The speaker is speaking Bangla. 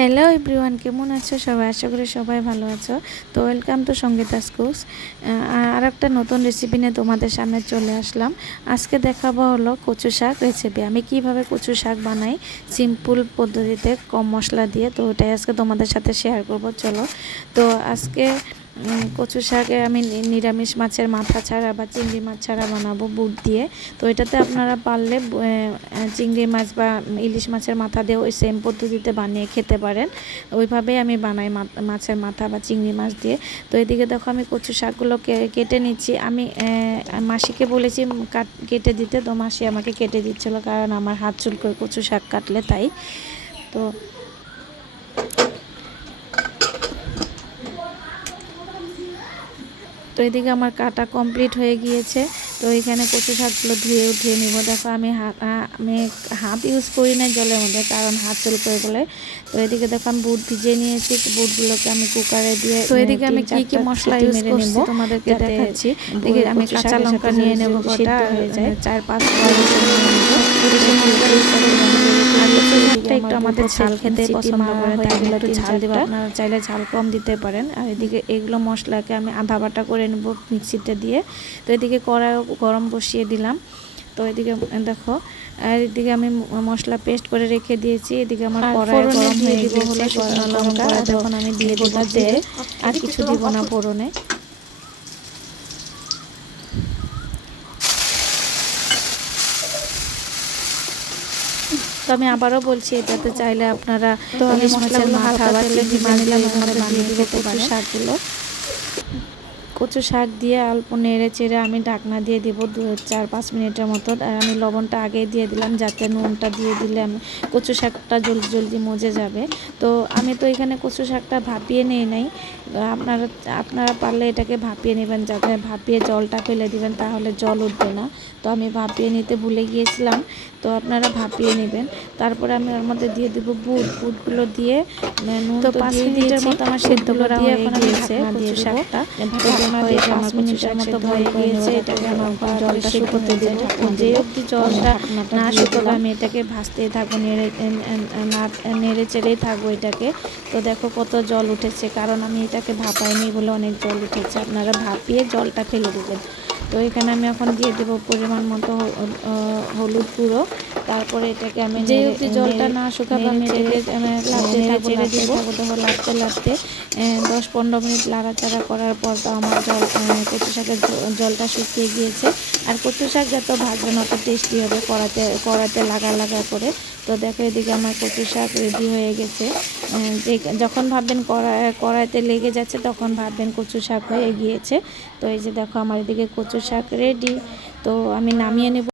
হ্যালো এভরিওয়ান, কেমন আছো সবাই? আশা করি সবাই ভালো আছো। তো ওয়েলকাম টু সঙ্গীতাস কুকস। আর একটা নতুন রেসিপি নিয়ে তোমাদের সামনে চলে আসলাম। আজকে দেখাবো হলো কচু শাক রেসিপি। আমি কিভাবে কচু শাক বানাই সিম্পল পদ্ধতিতে, কম মশলা দিয়ে। তো ওটাই আজকে তোমাদের সাথে শেয়ার করব। চলো, তো আজকে কচু শাকে আমি নিরামিষ মাছের মাথা ছাড়া বা চিংড়ি মাছ ছাড়া বানাবো বুট দিয়ে। তো এটাতে আপনারা পারলে চিংড়ি মাছ বা ইলিশ মাছের মাথা দিয়ে ওই সেম পদ্ধতিতে বানিয়ে খেতে পারেন। ওইভাবেই আমি বানাই মাছের মাথা বা চিংড়ি মাছ দিয়ে। তো এদিকে দেখো আমি কচু শাকগুলো কেটে নিচ্ছি। আমি মাসিকে বলেছি কেটে দিতে, তো মাসি আমাকে কেটে দিচ্ছিলো, কারণ আমার হাত চুলকোয় কচু শাক কাটলে, তাই। তো এদিকে আমার কাটা কমপ্লিট হয়ে গিয়েছে। তো এখানে কচু শাকগুলো ধুয়ে উঠিয়ে নিব। দেখো আমি হাত ইউজ করি না জলের মধ্যে, কারণ হাত চুলকোয় বলে। তো এদিকে দেখো আমি বুট ভিজিয়ে নিয়েছি। বুটগুলোকে আমি কুকারে দিয়ে, তো এদিকে আমি কি মশলা ইউজ করছি তোমাদেরকে দেখাচ্ছি। এদিকে আমি কাঁচা লঙ্কা নিয়ে নেব, গোটা হয়ে যায় 4-5 একটু আমাদের ঝাল খেতে পছন্দ করে, তাই একটু ঝাল দেবো। আপনারা চাইলে ঝাল কম দিতে পারেন। আর এদিকে এগুলো মশলাকে আমি আধা বাটা করে নেব মিক্সিতে দিয়ে। তো এদিকে কড়াই গরম বসিয়ে দিলাম। তো এদিকে দেখো, আর এদিকে আমি মশলা পেস্ট করে রেখে দিয়েছি। এদিকে আমার কড়াই গরম হয়ে গিয়েছে। শুকনো লঙ্কা যখন আমি দিয়ে দেব তেল, আর কিছু দিব না ফোড়নে। তো আমি আবারও বলছি, এটাতে চাইলে আপনারা ইলিশ মাছের মাথা বা চিংড়ি মাছ দিয়ে বানিয়ে খেতে পারেন। শাকগুলো কচু শাক দিয়ে অল্প নেড়ে চেড়ে আমি ঢাকনা দিয়ে দিব 4-5 মিনিটের মতো। আর আমি লবণটা আগে দিয়ে দিলাম, যাতে নুনটা দিয়ে দিলে আমি কচু শাকটা জলদি জলদি মজে যাবে। তো আমি তো এখানে কচু শাকটা ভাপিয়ে নিয়ে নাই। আপনারা পারলে এটাকে ভাপিয়ে নেবেন, যাতে ভাপিয়ে জলটা ফেলে দিবেন, তাহলে জল উঠবে না। তো আমি ভাপিয়ে নিতে ভুলে গিয়েছিলাম, তো আপনারা ভাপিয়ে নেবেন। তারপরে আমি ওর মধ্যে দিয়ে দেবো বুটগুলো দিয়ে নুন তো 5 মিনিটের মতো আমার সিদ্ধ করা হয়ে গিয়েছে কচু শাকটা। আমার 5 মিনিটের মতো হয়ে গিয়েছে। এটাকে আমার জলটা শুকোতে দেবো। যে অবধি জলটা না শুকোবে আমি এটাকে ভাজতেই থাকবো, নেড়ে চেড়েই থাকবো এটাকে। তো দেখো কত জল উঠেছে, কারণ আমি এটাকে ভাপাইনি বলে অনেক জল উঠেছে। আপনারা ভাপিয়ে জলটা ফেলে দেবেন। তো এখানে আমি এখন দিয়ে দেবো পরিমাণ মতো হলুদ গুঁড়ো। তারপরে এটাকে আমি যে অবধি জলটা না শুকাবে আমি এটাকে চেড়ে দেবো। দেখো লাড়তে লাড়তে 10-15 মিনিট লাড়াচাড়া করার পর তো আমার কচু শাকের জলটা শুকিয়ে গিয়েছে। আর কচু শাক যত ভাজবেন অত টেস্টি হবে, কড়াইতে লাগা করে। তো দেখো এদিকে আমার কচু শাক রেডি হয়ে গেছে। যখন ভাববেন কড়াইতে লেগে যাচ্ছে, তখন ভাববেন কচু শাক হয়ে গিয়েছে। তো এই যে দেখো আমার এদিকে কচু শাক রেডি। তো আমি নামিয়ে নেব।